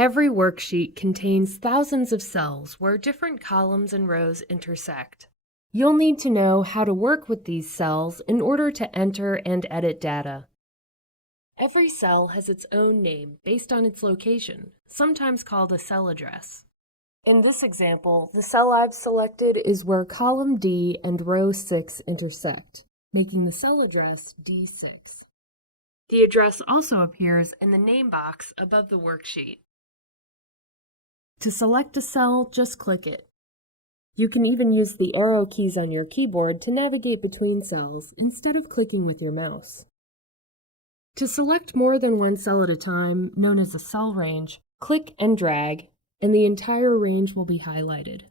Every worksheet contains thousands of cells where different columns and rows intersect. You'll need to know how to work with these cells in order to enter and edit data. Every cell has its own name based on its location, sometimes called a cell address. In this example, the cell I've selected is where column D and row 6 intersect, making the cell address D6. The address also appears in the name box above the worksheet. To select a cell, just click it. You can even use the arrow keys on your keyboard to navigate between cells instead of clicking with your mouse. To select more than one cell at a time, known as a cell range, click and drag, and the entire range will be highlighted.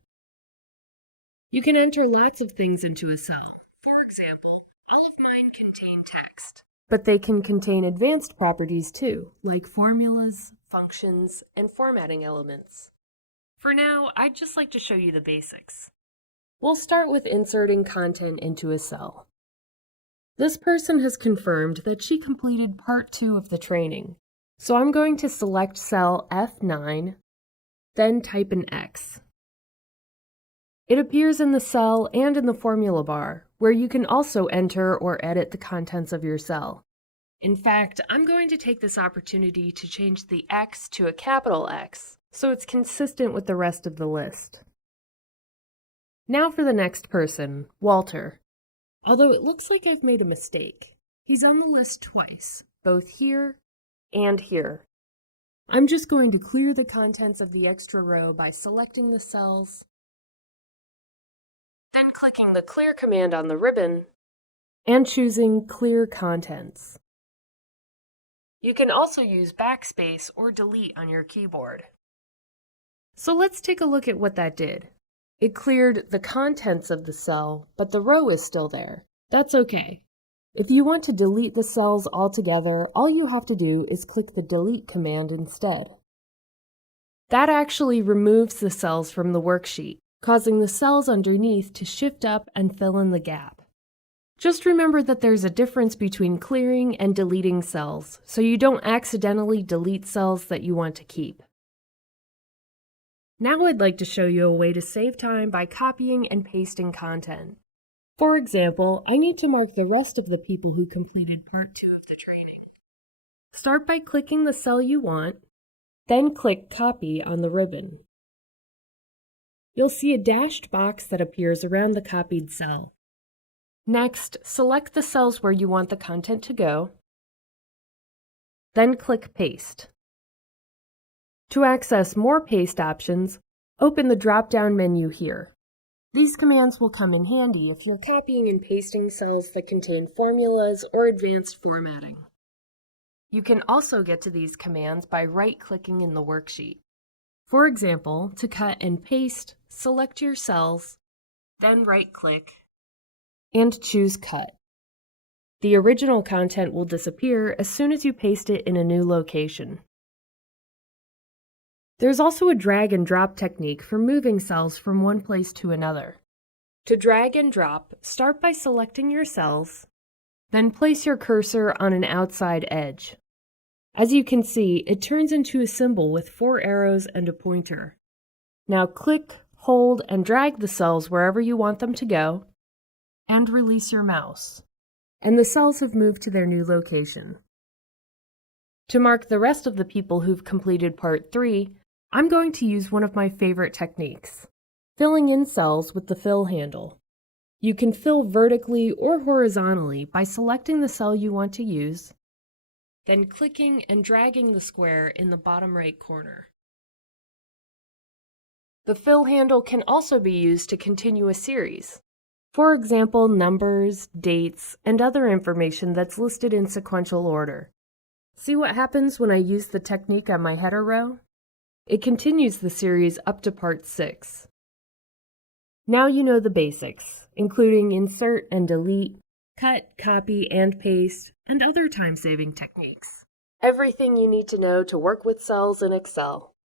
You can enter lots of things into a cell. For example, all of mine contain text. But they can contain advanced properties too, like formulas, functions, and formatting elements. For now, I'd just like to show you the basics. We'll start with inserting content into a cell. This person has confirmed that she completed part 2 of the training, so I'm going to select cell F9, then type an X. It appears in the cell and in the formula bar, where you can also enter or edit the contents of your cell. In fact, I'm going to take this opportunity to change the X to a capital X, so it's consistent with the rest of the list. Now for the next person, Walter. Although it looks like I've made a mistake. He's on the list twice, both here and here. I'm just going to clear the contents of the extra row by selecting the cells, then clicking the Clear command on the ribbon, and choosing Clear Contents. You can also use backspace or delete on your keyboard. So let's take a look at what that did. It cleared the contents of the cell, but the row is still there. That's okay. If you want to delete the cells altogether, all you have to do is click the Delete command instead. That actually removes the cells from the worksheet, causing the cells underneath to shift up and fill in the gap. Just remember that there's a difference between clearing and deleting cells, so you don't accidentally delete cells that you want to keep. Now I'd like to show you a way to save time by copying and pasting content. For example, I need to mark the rest of the people who completed part 2 of the training. Start by clicking the cell you want, then click Copy on the ribbon. You'll see a dashed box that appears around the copied cell. Next, select the cells where you want the content to go, then click Paste. To access more paste options, open the drop-down menu here. These commands will come in handy if you're copying and pasting cells that contain formulas or advanced formatting. You can also get to these commands by right-clicking in the worksheet. For example, to cut and paste, select your cells, then right-click, and choose Cut. The original content will disappear as soon as you paste it in a new location. There's also a drag and drop technique for moving cells from one place to another. To drag and drop, start by selecting your cells, then place your cursor on an outside edge. As you can see, it turns into a symbol with 4 arrows and a pointer. Now click, hold, and drag the cells wherever you want them to go, and release your mouse. And the cells have moved to their new location. To mark the rest of the people who've completed part 3, I'm going to use one of my favorite techniques, filling in cells with the fill handle. You can fill vertically or horizontally by selecting the cell you want to use, then clicking and dragging the square in the bottom right corner. The fill handle can also be used to continue a series. For example, numbers, dates, and other information that's listed in sequential order. See what happens when I use the technique on my header row? It continues the series up to part 6. Now you know the basics, including insert and delete, cut, copy, and paste, and other time-saving techniques. Everything you need to know to work with cells in Excel.